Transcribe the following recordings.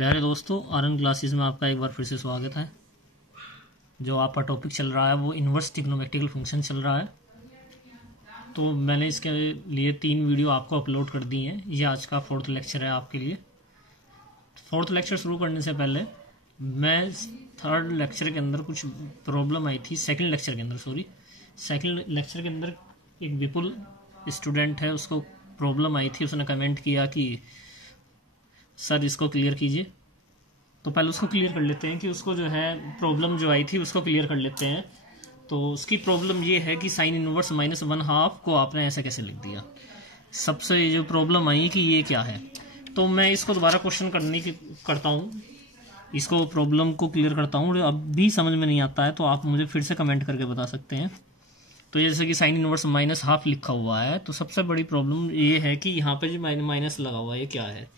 प्यारे दोस्तों, RN classes में आपका एक बार फिर से स्वागत है। जो आपका टॉपिक चल रहा है वो इन्वर्स ट्रिग्नोमेट्रिकल फंक्शन चल रहा है। तो मैंने इसके लिए 3 वीडियो आपको अपलोड कर दी हैं। ये आज का 4th लेक्चर है आपके लिए। 4th लेक्चर शुरू करने से पहले मैं 3rd लेक्चर के अंदर कुछ प्रॉब्लम आई थी, सेकेंड लेक्चर के अंदर एक विपुल स्टूडेंट है, उसको प्रॉब्लम आई थी। उसने कमेंट किया कि सर इसको क्लियर कीजिए। तो पहले उसको क्लियर कर लेते हैं कि उसको जो है प्रॉब्लम जो आई थी उसको क्लियर कर लेते हैं। तो उसकी प्रॉब्लम ये है कि साइन इनवर्स -1/2 को आपने ऐसे कैसे लिख दिया। सबसे जो प्रॉब्लम आई कि ये क्या है, तो मैं इसको दोबारा क्वेश्चन करता हूँ, इसको प्रॉब्लम को क्लियर करता हूँ। अब भी समझ में नहीं आता है तो आप मुझे फिर से कमेंट करके बता सकते हैं। तो जैसे कि साइन इनवर्स -1/2 लिखा हुआ है, तो सबसे बड़ी प्रॉब्लम ये है कि यहाँ पे जो माइनस लगा हुआ है ये क्या है।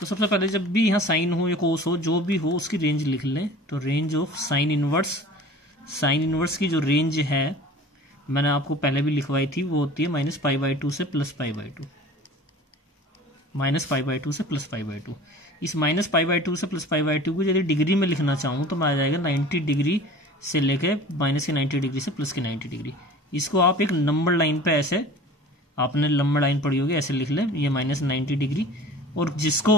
तो सबसे पहले जब भी यहाँ साइन हो या कोस हो, जो भी हो उसकी रेंज लिख लें। तो रेंज ऑफ साइन इनवर्स की जो रेंज है मैंने आपको पहले भी लिखवाई थी, वो होती है -π/2 से +π/2, -π/2 से +π/2। इस -π/2 से +π/2 को यदि डिग्री में लिखना चाहूँ तो मैं आ जाएगा 90 डिग्री से लेके -90 डिग्री से +90 डिग्री। इसको आप एक नंबर लाइन पे ऐसे, आपने नंबर लाइन पढ़ी होगी, ऐसे लिख लें, ये -90 डिग्री। और जिसको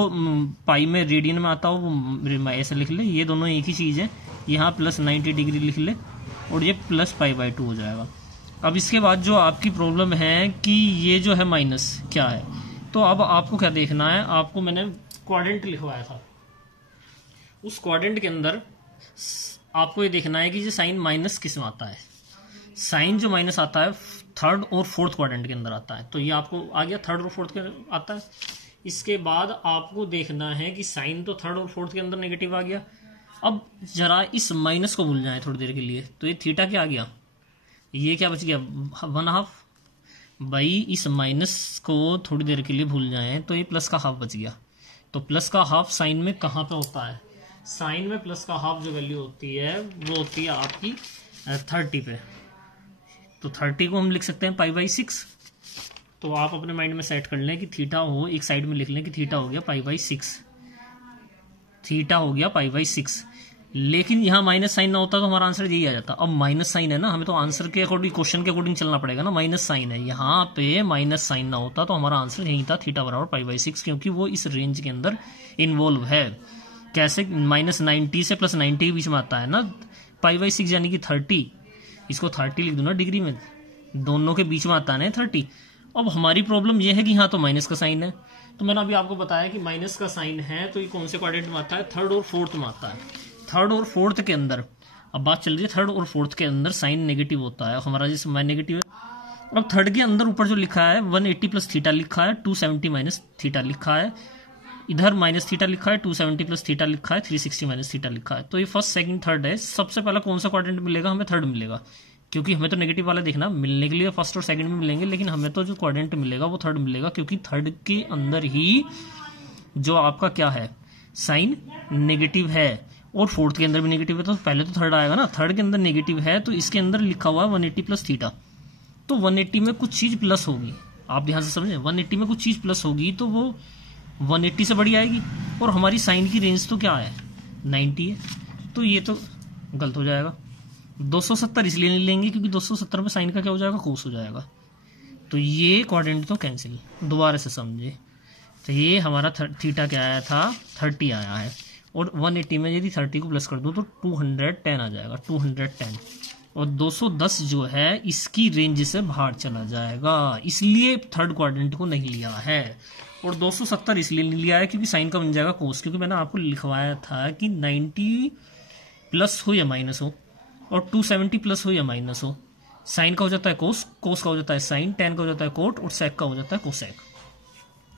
पाई में रेडियन में आता हो वो ऐसे लिख ले। ये दोनों एक ही चीज़ है। यहाँ +90 डिग्री लिख ले और ये +π/2 हो जाएगा। अब इसके बाद जो आपकी प्रॉब्लम है कि ये जो है माइनस क्या है, तो अब आपको क्या देखना है, आपको मैंने क्वाड्रेंट लिखवाया था, उस क्वाड्रेंट के अंदर आपको ये देखना है कि ये साइन माइनस किस में आता है। साइन जो माइनस आता है 3rd और 4th क्वाड्रेंट के अंदर आता है। तो ये आपको आ गया 3rd और 4th के आता है। इसके बाद आपको देखना है कि साइन तो 3rd और 4th के अंदर नेगेटिव आ गया। अब जरा इस माइनस को भूल जाए थोड़ी देर के लिए, तो ये थीटा क्या आ गया, ये क्या बच गया 1/2। भाई इस माइनस को थोड़ी देर के लिए भूल जाए तो ये प्लस का हाफ बच गया। तो प्लस का हाफ साइन में कहाँ पे होता है, साइन में प्लस का हाफ जो वैल्यू होती है वो होती है आपकी 30 पे। तो 30 को हम लिख सकते हैं π/6। तो आप अपने माइंड में सेट कर लें कि थीटा हो, एक साइड में लिख लें कि थीटा हो गया π/6, थीटा हो गया π/6। लेकिन यहाँ माइनस साइन ना होता तो हमारा आंसर यही आ जाता। अब माइनस साइन है ना, हमें तो आंसर के अकॉर्डिंग, क्वेश्चन के अकॉर्डिंग चलना पड़ेगा ना। माइनस साइन है, यहाँ पे माइनस साइन ना होता तो हमारा आंसर यही था, थीटा बराबर π/6, क्योंकि वो इस रेंज के अंदर इन्वॉल्व है। कैसे, -90 से +90 के बीच में आता है ना π/6, यानी कि 30। इसको 30 लिख दो ना डिग्री में, दोनों के बीच में आता है ना 30। अब हमारी प्रॉब्लम यह है कि यहाँ तो माइनस का साइन है। तो मैंने अभी आपको बताया कि माइनस का साइन है तो ये कौन से क्वाड्रेंट में आता है, 3rd और 4th में आता है। 3rd और 4th के अंदर, अब बात चल रही है 3rd और 4th के अंदर साइन नेगेटिव होता है, हमारा जिस माइन नेगेटिव है। अब 3rd के अंदर ऊपर जो लिखा है 180 + थीटा लिखा है, 270 - थीटा लिखा है, इधर -θ लिखा है, 270 + थीटा लिखा है, 360 - थीटा लिखा है। तो ये 1st, 2nd, 3rd है। सबसे पहला कौन सा क्वाड्रेंट मिलेगा, हमें 3rd मिलेगा, क्योंकि हमें तो नेगेटिव वाला देखना, मिलने के लिए 1st और 2nd में मिलेंगे, लेकिन हमें तो जो क्वाड्रेंट मिलेगा वो 3rd मिलेगा, क्योंकि 3rd के अंदर ही जो आपका क्या है साइन नेगेटिव है, और 4th के अंदर भी नेगेटिव है। तो पहले तो 3rd आएगा ना, 3rd के अंदर नेगेटिव है तो इसके अंदर लिखा हुआ है 180 + थीटा। तो 180 में कुछ चीज प्लस होगी, आप ध्यान से समझें, 180 में कुछ चीज प्लस होगी तो वो 180 से बड़ी आएगी। और हमारी साइन की रेंज तो क्या है 90 है, तो ये तो गलत हो जाएगा। 270 इसलिए नहीं लेंगे क्योंकि 270 में साइन का क्या हो जाएगा, कोस हो जाएगा। तो ये क्वाड्रेंट तो कैंसिल। दोबारा से समझे, तो ये हमारा थीटा क्या आया था, 30 आया है, और 180 में यदि 30 को प्लस कर दूं तो 210 आ जाएगा, 210। और 210 जो है इसकी रेंज से बाहर चला जाएगा, इसलिए 3rd क्वाड्रेंट को नहीं लिया है। और 270 इसलिए नहीं लिया है क्योंकि साइन का बन जाएगा कोस, क्योंकि मैंने आपको लिखवाया था कि 90 प्लस हो या माइनस हो, और 270 प्लस हो या माइनस हो, साइन का हो जाता है कोस, कोस का हो जाता है साइन, टेन का हो जाता है कोट, और सेक का हो जाता है कोसेक।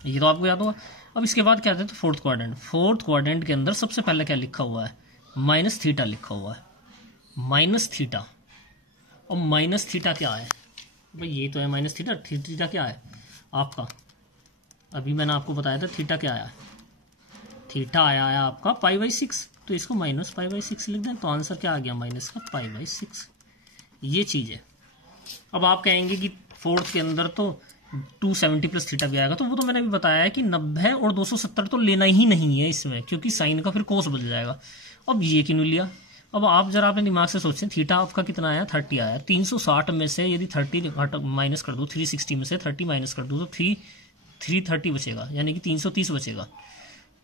ये तो आपको याद होगा। अब इसके बाद क्या आता है, तो 4th क्वाड्रेंट। 4th क्वाड्रेंट के अंदर सबसे पहले क्या लिखा हुआ है, -θ लिखा हुआ है, -θ। और -θ क्या है भाई, ये तो है -θ। थीटा क्या है आपका, अभी मैंने आपको बताया था थीटा क्या आया, थीटा आया है आपका π/6। तो इसको -π/6 लिख दें तो आंसर क्या आ गया, माइनस का π/6। ये चीज़ है। अब आप कहेंगे कि 4th के अंदर तो 270 प्लस थीटा भी आएगा। तो वो तो मैंने भी बताया है कि 90 और 270 तो लेना ही नहीं है इसमें, क्योंकि साइन का फिर कोस बदल जाएगा। अब ये क्यों नहीं लिया? अब आप जरा अपने दिमाग से सोचते हैं, थीटा आपका कितना आया? 30 आया। 360 में से यदि 30 माइनस कर दो, 360 में से 30 माइनस कर दो तो 330 बचेगा, यानी कि 330 बचेगा।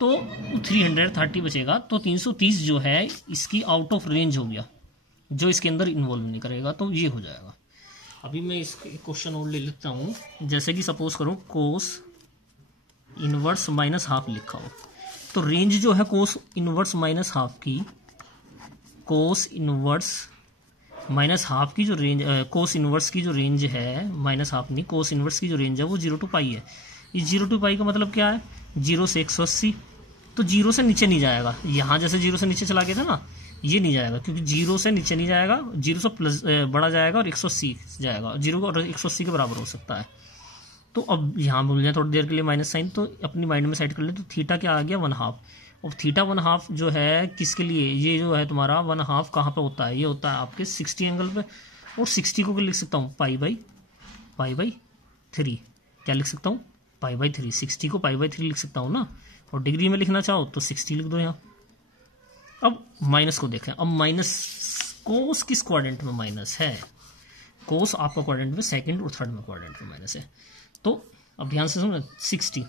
तो 330 बचेगा, तो 330 जो है इसकी आउट ऑफ रेंज हो गया, जो इसके अंदर इन्वॉल्व नहीं करेगा, तो ये हो जाएगा। अभी मैं इस क्वेश्चन और ले लेता हूँ। जैसे कि सपोज करो कोस इनवर्स माइनस हाफ लिखा हो, तो रेंज जो है कोस इनवर्स माइनस हाफ की, कोस इनवर्स माइनस हाफ की जो रेंज, कोस इनवर्स की जो रेंज है, माइनस हाफ नहीं, कोस इनवर्स की जो रेंज है वो 0 to पाई है। इस 0 to पाई का मतलब क्या है? 0 से 180, तो 0 से नीचे नहीं जाएगा। यहाँ जैसे 0 से नीचे चला गया था ना, ये नहीं जाएगा, क्योंकि 0 से नीचे नहीं जाएगा, 0 से प्लस बढ़ा जाएगा और 180 जाएगा, 0 और 180 के बराबर हो सकता है। तो अब यहाँ भूल जाए थोड़ी देर के लिए माइनस साइन, तो अपनी माइंड में सेट कर ले। तो थीटा क्या आ गया? 1/2। और थीटा 1/2 जो है किसके लिए? ये जो है तुम्हारा 1/2 कहाँ पे होता है? ये होता है आपके 60 एंगल पे। और 60 को लिख सकता हूँ पाई बाई 3। क्या लिख सकता हूँ? Pi by 3। 60 को पाई बाई 3 लिख सकता हूँ ना। और डिग्री में लिखना चाहो तो 60 लिख दो यहाँ। अब माइनस को देखें। अब माइनस कोस किस क्वाड्रेंट में माइनस है? कोस आपका क्वाड्रेंट में सेकंड और थर्ड में क्वाड्रेंट में माइनस है। तो अब ध्यान से सुनो, 60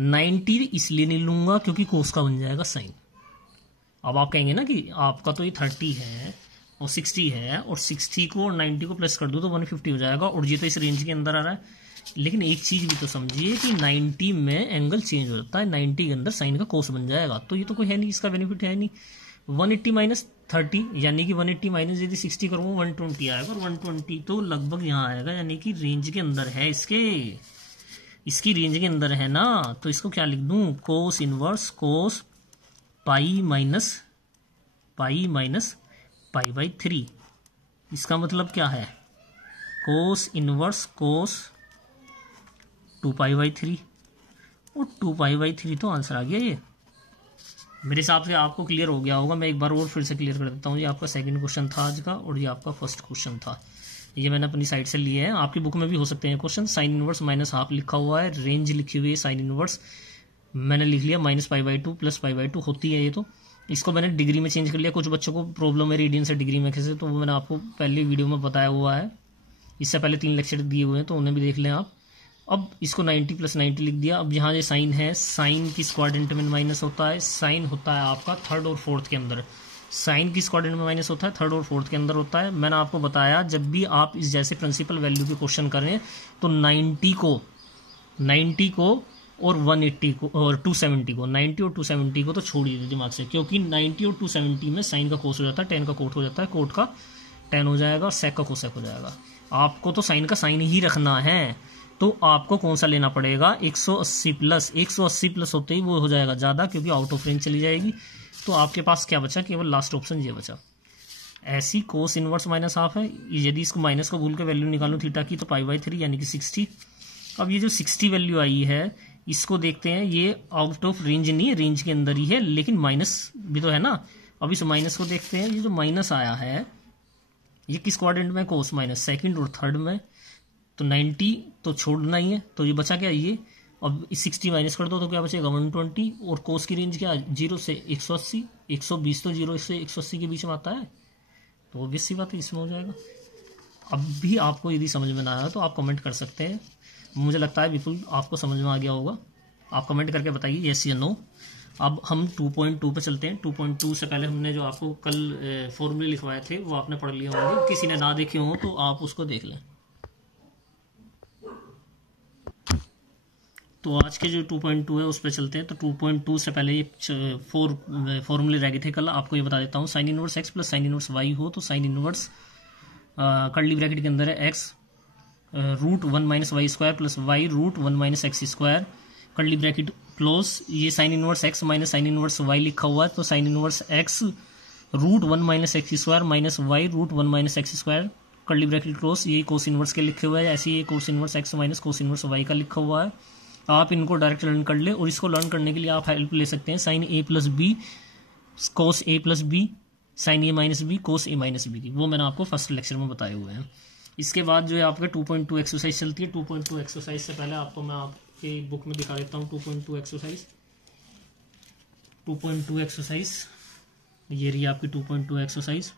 90 इसलिए नहीं लूंगा क्योंकि कोस का बन जाएगा साइन। अब आप कहेंगे ना कि आपका तो ये 30 है और 60 है, और 60 को और 90 को प्लस कर दो तो 150 हो जाएगा, और ये तो इस रेंज के अंदर आ रहा है। लेकिन एक चीज भी तो समझिए कि 90 में एंगल चेंज हो जाता है, 90 के अंदर साइन का कोस बन जाएगा, तो ये तो कोई है नहीं, इसका बेनिफिट है नहीं। 180 माइनस 30, यानी कि 180 माइनस यदि 60 करूँगा 120 आएगा, और 120 तो लगभग यहाँ आएगा, यानी कि रेंज के अंदर है, इसकी रेंज के अंदर है ना। तो इसको क्या लिख दूं? Cos inverse cos pi minus pi by 3। इसका मतलब क्या है? Cos inverse cos 2 pi by 3, और 2 पाई बाई 3 तो आंसर आ गया। ये मेरे हिसाब से आपको क्लियर हो गया होगा। मैं एक बार और फिर से क्लियर कर देता हूँ। ये आपका सेकंड क्वेश्चन था आज का, और ये आपका फर्स्ट क्वेश्चन था। ये मैंने अपनी साइड से लिए हैं, आपकी बुक में भी हो सकते हैं question. Sine inverse minus half लिखा हुआ है, रेंज लिखी हुई है साइन इनवर्स, मैंने लिख लिया -π/2 प्लस π/2 होती है ये। तो इसको मैंने डिग्री में चेंज कर लिया। कुछ बच्चों को प्रॉब्लम है रेडियन से डिग्री में कैसे, तो वो मैंने आपको पहले वीडियो में बताया हुआ है, इससे पहले 3 लेक्चर दिए हुए हैं, तो उन्हें भी देख लें आप। अब इसको 90 + 90 लिख दिया। अब यहाँ ये साइन है, साइन किस क्वाड्रेंट में माइनस होता है? साइन होता है आपका थर्ड और फोर्थ के अंदर। साइन किस क्वाड्रेंट में माइनस होता है? थर्ड और फोर्थ के अंदर होता है। मैंने आपको बताया जब भी आप इस जैसे प्रिंसिपल वैल्यू के क्वेश्चन करें तो 90 को और 180 को और 270 को, 90 और 270 को तो छोड़ दीजिए दिमाग से, क्योंकि 90 और 270 में साइन का कोस हो जाता है, टेन का कोट हो जाता है, कोट का टेन हो जाएगा और सेक का कोसेक हो जाएगा। आपको तो साइन का साइन ही रखना है, तो आपको कौन सा लेना पड़ेगा? 180 प्लस होते ही वो हो जाएगा ज़्यादा, क्योंकि आउट ऑफ रेंज चली जाएगी। तो आपके पास क्या बचा? केवल लास्ट ऑप्शन ये बचा। ऐसी कोस इनवर्स माइनस हाफ है, यदि इसको माइनस को भूल के वैल्यू निकालूं थीटा की तो π/3 यानी कि 60। अब ये जो 60 वैल्यू आई है इसको देखते हैं, ये आउट ऑफ रेंज नहीं है, रेंज के अंदर ही है, लेकिन माइनस भी तो है ना। अब इस माइनस को देखते हैं, ये जो माइनस आया है ये किस क्वाड्रेंट में? कोस माइनस सेकंड और थर्ड में। तो 90 तो छोड़ना ही है, तो ये बचा क्या? ये। अब 60 माइनस कर दो तो क्या बचेगा? 120। और कोस की रेंज क्या? 0 से 180, 120 तो 0 से 180 के बीच में आता है, तो ऑब्वियस सी बात है इसमें हो जाएगा। अब भी आपको यदि समझ में ना आया तो आप कमेंट कर सकते हैं, मुझे लगता है बिल्कुल आपको समझ में आ गया होगा। आप कमेंट करके बताइए येस या नो। अब हम 2.2 पे चलते हैं। 2.2 से पहले हमने जो आपको कल फॉर्मूले लिखवाए थे वो आपने पढ़ लिए होंगे, किसी ने ना देखे हो तो आप उसको देख लें। तो आज के जो 2.2 है उस पर चलते हैं। तो 2.2 से पहले ये 4 फॉर्मूले रह गए थे कल, आपको ये बता देता हूँ। Sign inverse x plus sign inverse y हो तो साइन इनवर्स कर्ली ब्रैकेट के अंदर है x √1 - y² plus y √1 - x², curly bracket close. ये sine inverse x minus sine inverse y लिखा हुआ है, तो sine inverse x √1 - x² minus y √1 - x², curly bracket close. ये कोस इनवर्स के लिखे हुए हैं, ऐसे ही cos inverse x minus cos inverse y का लिखा हुआ है। आप इनको डायरेक्ट लर्न कर ले, और इसको लर्न करने के लिए आप हेल्प ले सकते हैं sine a + b cos a + b sine a - b cos a - b की, वो मैंने आपको फर्स्ट लेक्चर में बताए हुए हैं। इसके बाद जो है आपका 2.2 एक्सरसाइज चलती है। 2.2 एक्सरसाइज से पहले आपको मैं आपकी बुक में दिखा देता हूँ 2.2 एक्सरसाइज। 2.2 एक्सरसाइज ये रही आपकी 2.2 एक्सरसाइज।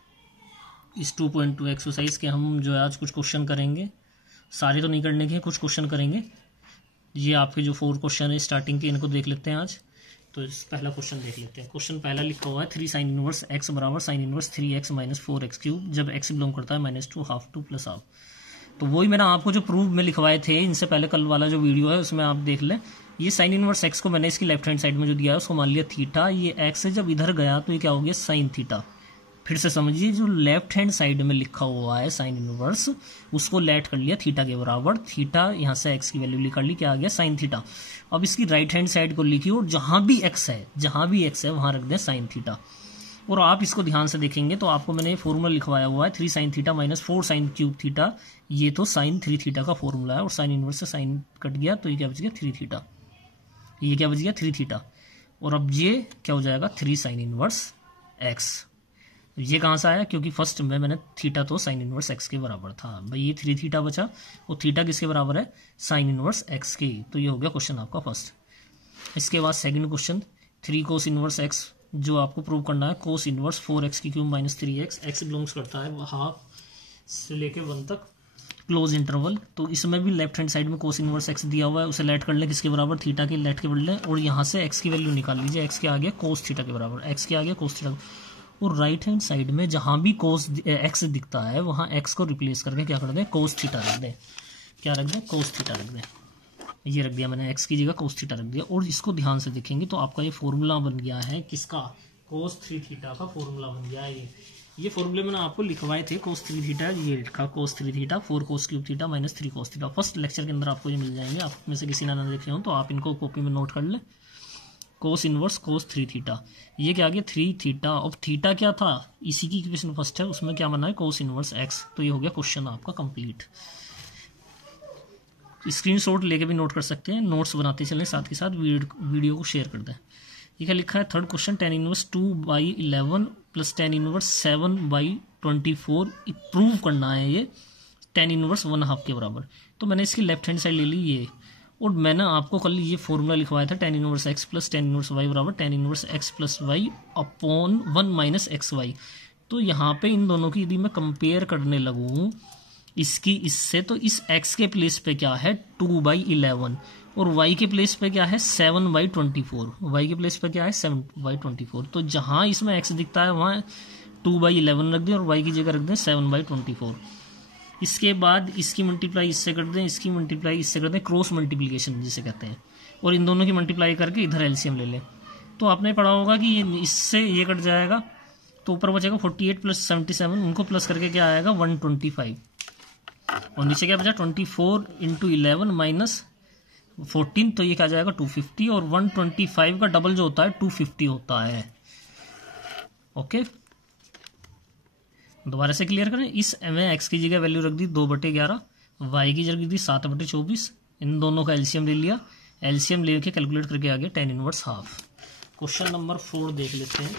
इस 2.2 एक्सरसाइज के हम जो है आज कुछ क्वेश्चन करेंगे, सारे तो नहीं करने के, कुछ क्वेश्चन करेंगे। ये आपके जो 4 क्वेश्चन है स्टार्टिंग के, इनको देख लेते हैं आज। तो इस पहला क्वेश्चन देख लेते हैं। क्वेश्चन पहला लिखा हुआ है 3 साइन इनवर्स x बराबर sine inverse 3x minus 4x cube जब x बिलोंग करता है -2 हाफ 2 प्लस हाफ। तो वही मैंने आपको जो प्रूफ में लिखवाए थे इनसे पहले, कल वाला जो वीडियो है उसमें आप देख लें। ये साइन इनवर्स x को मैंने इसकी लेफ्ट हैंड साइड में जो दिया है उसको मान लिया थीटा। ये x जब इधर गया तो ये क्या हो गया साइन थीटा। फिर से समझिए, जो लेफ्ट हैंड साइड में लिखा हुआ है साइन इनवर्स उसको लेट कर लिया थीटा के बराबर। थीटा यहाँ से x की वैल्यू निकाल ली, क्या आ गया साइन थीटा। अब इसकी राइट हैंड साइड को लिखिए और जहां भी x है वहां रख दें साइन थीटा। और आप इसको ध्यान से देखेंगे तो आपको मैंने फॉर्मूला लिखवाया हुआ है 3 sine theta minus 4 sine cube theta. ये तो साइन 3 थीटा का फॉर्मूला है और साइन इनवर्स से साइन कट गया तो ये क्या बच गया 3 थीटा। ये क्या बच गया 3 थीटा। और अब ये क्या हो जाएगा 3 साइन इनवर्स x। ये कहाँ से आया, क्योंकि फर्स्ट में मैंने थीटा तो साइन इनवर्स x के बराबर था भाई। ये 3 थीटा बचा और थीटा किसके बराबर है साइन इनवर्स x के। तो ये हो गया क्वेश्चन आपका फर्स्ट। इसके बाद सेकंड क्वेश्चन 3 कोस इनवर्स x, जो आपको प्रूव करना है कोस इनवर्स 4x की cube minus 3x। x belongs करता है हाफ से लेके 1 तक क्लोज इंटरवल। तो इसमें भी लेफ्ट हैंड साइड में कोस इनवर्स x दिया हुआ है, उसे लेट कर लें किसके बराबर थीटा के, लेट के बढ़ लें और यहाँ से x की वैल्यू निकाल लीजिए। x के आ गया कोस थीटा के बराबर, x के आ गया कोस थीटा। और राइट हैंड साइड में जहां भी कोस x दिखता है वहां x को रिप्लेस करके क्या कर दें कोस थीटा रख दें। क्या रख दें कोस थीटा रख दें। ये रख दिया मैंने, x की जगह कोस थीटा रख दिया। और इसको ध्यान से देखेंगे तो आपका ये फॉर्मूला बन गया है किसका कोस 3 थीटा का फॉर्मूला बन गया है। ये फॉर्मूले मैंने आपको लिखवाए थे कोस 3 थीटा। ये लिखा कोस 3 theta 4 cos cube theta minus 3 cos theta. First lecture के अंदर आपको ये मिल जाएंगे। आप में से किसी ने ना देखे हो तो आप इनको कॉपी में नोट कर लें। कोस इनवर्स कोस 3 थीटा, ये क्या आ गया 3 थीटा। अब थीटा क्या था इसी की इक्वेशन फर्स्ट है, उसमें क्या बना है कोस इनवर्स x। तो ये हो गया क्वेश्चन आपका कंप्लीट। स्क्रीनशॉट लेके भी नोट कर सकते हैं, नोट्स बनाते चलें साथ के साथ, वीडियो को शेयर कर दें। ये क्या लिखा है third question tan inverse 2/11 plus tan inverse 7/24 prove करना है ये tan इनवर्स 1/2 के बराबर। तो मैंने इसकी लेफ्ट हैंड साइड ले ली ये, और मैंने आपको कल ये फॉर्मूला लिखवाया था tan inverse x plus tan inverse y बराबर tan inverse x plus y upon 1 minus x y. तो यहाँ पे इन दोनों की यदि मैं कंपेयर करने लगूँ इसकी इससे, तो इस x के प्लेस पे क्या है 2/11 और y के प्लेस पे क्या है 7/24। y के प्लेस पे क्या है 7/24। तो जहाँ इसमें x दिखता है वहाँ 2/11 रख दें और y की जगह रख दें 7/24। इसके बाद इसकी मल्टीप्लाई इससे कर दें, इसकी मल्टीप्लाई इससे कर दें, क्रॉस मल्टीप्लिकेशन जिसे कहते हैं। और इन दोनों की मल्टीप्लाई करके इधर एलसीएम ले लें। तो आपने पढ़ा होगा कि ये इससे ये कट जाएगा तो ऊपर बचेगा 48 प्लस 77, उनको प्लस करके क्या आएगा 125 और नीचे क्या बचा 24 इंटू 11 माइनस 14। तो ये क्या जाएगा 250 और 125 का डबल जो होता है 250 होता है। ओके, दोबारा से क्लियर करें। इस में x की जगह वैल्यू रख दी 2/11, y की जगह दी 7/24। इन दोनों का एलसीएम ले लिया, एलसीएम लेके कैलकुलेट करके आ गया tan inverse half. Question number 4 देख लेते हैं।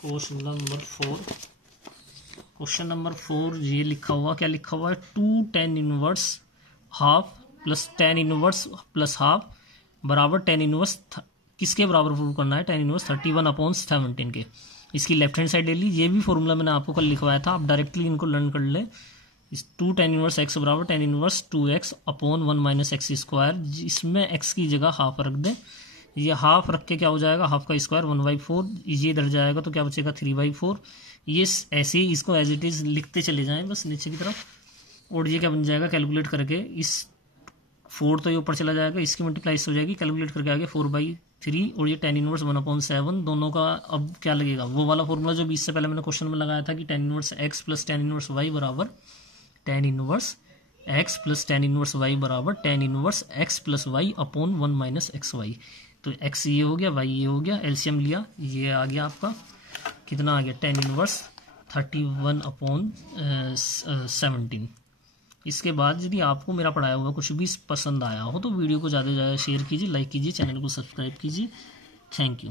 क्वेश्चन नंबर 4 ये लिखा हुआ, क्या लिखा हुआ है 2 tan inverse half plus tan inverse plus half बराबर tan इनवर्स किसके बराबर प्रूव करना है tan इनवर्स 31/17 के। इसकी लेफ्ट हैंड साइड ले ली। ये भी फॉर्मूला मैंने आपको कल लिखवाया था, आप डायरेक्टली इनको लर्न कर ले। इस 2 tan इनवर्स x बराबर tan inverse 2x upon 1 minus x square. इसमें x की जगह हाफ रख दें, ये हाफ रख के क्या हो जाएगा हाफ का स्क्वायर 1/4। ये इधर जाएगा तो क्या बचेगा 3/4। ये ऐसे ही इसको एज इट इज लिखते चले जाएं बस नीचे की तरफ। और ये क्या बन जाएगा कैलकुलेट करके, इस 4 तो ये ऊपर चला जाएगा, इसकी मल्टीप्लाई इससे हो जाएगी, कैलकुलेट करके आगे 4/3 और ये tan इनवर्स 1/7 दोनों का अब क्या लगेगा वो वाला फॉर्मूला जो 20 से पहले मैंने क्वेश्चन में लगाया था कि tan inverse x plus tan inverse y बराबर tan inverse x plus tan inverse y बराबर tan inverse x plus y upon 1 minus x y. तो x ये हो गया y ये हो गया, एलसीएम लिया, ये आ गया आपका कितना आ गया tan इनवर्स 31/17। इसके बाद यदि आपको मेरा पढ़ाया हुआ कुछ भी पसंद आया हो तो वीडियो को ज़्यादा से ज़्यादा शेयर कीजिए, लाइक कीजिए, चैनल को सब्सक्राइब कीजिए। Thank you.